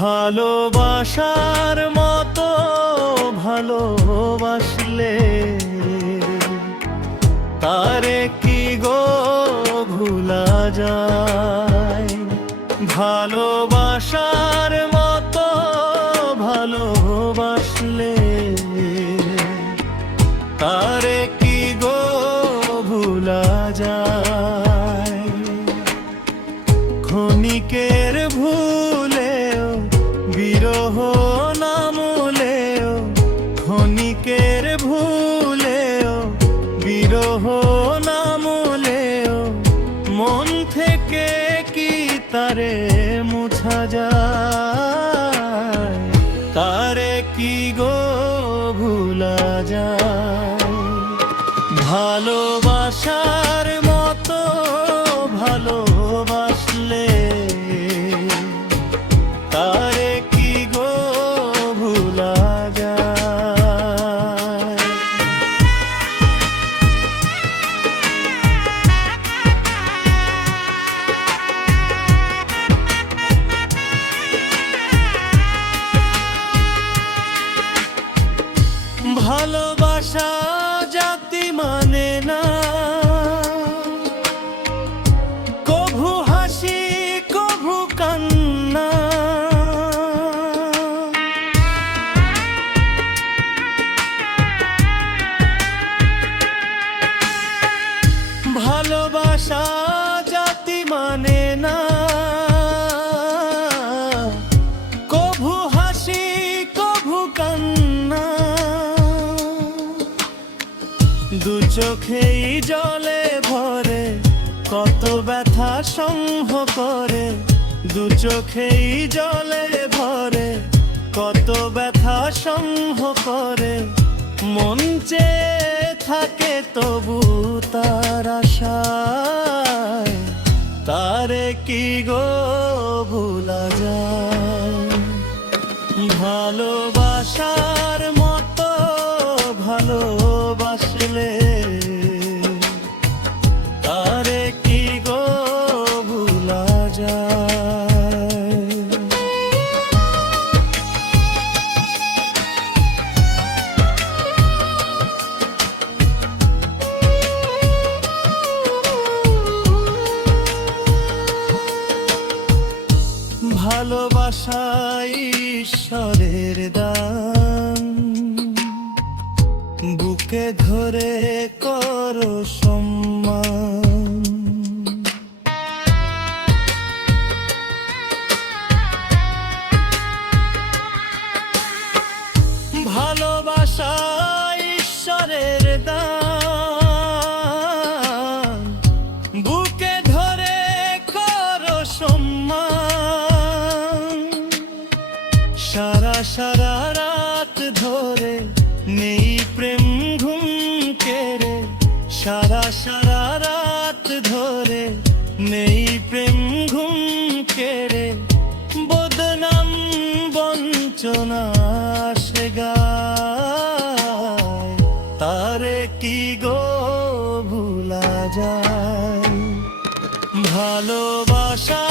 ভালোবাসার মতো ভালোবাসলে তারে কি গো ভুলা যায়। ভালোবাসার মতো ভালোবাসলে তারে কি গো ভুলা যায়। ক্ষণিকের ভুলেও বিরহ নামলেও, ক্ষণিকের ভুলেও বিরহ নামলেও মন থেকে কি তারে মুছা যায়। তারে কি গো ভুলা যায়। ভালোবাসার মতো ভালোবাসলে তারে কি গো ভুলা যায়। ভালোবাসা জাতি মানে না, কভু হাসি কভু কান্না। ভালোবাসা জাতি মানে না, কভু হাসি কভু কান্না। দু চোখেই জলে ভরে কত ব্যথা সহ্য করে। দু চোখেই জলে ভরে কত ব্যথা সহ্য করে। মন চেয়ে থাকে তবু তার আশায়। তারে কি গো ভুলা যায়। ভালোবাসার মতো ভালোবাসলে তারে কি গো ভুলা যায়। ভালোবাসা ঈশ্বরের দান, বুকে ধরে করো সম্মান। ভালোবাসা ঈশ্বরের দান, বুকে ধরে করো সম্মান। সারা সারা রাত ধরে নেই প্রেম ঘুম কেড়ে। সারা সারা রাত ধরে নেই প্রেম ঘুম কেড়ে। বদনাম বঞ্চনা সে গায়। তারে কি গো ভুলা যায়। ভালোবাসা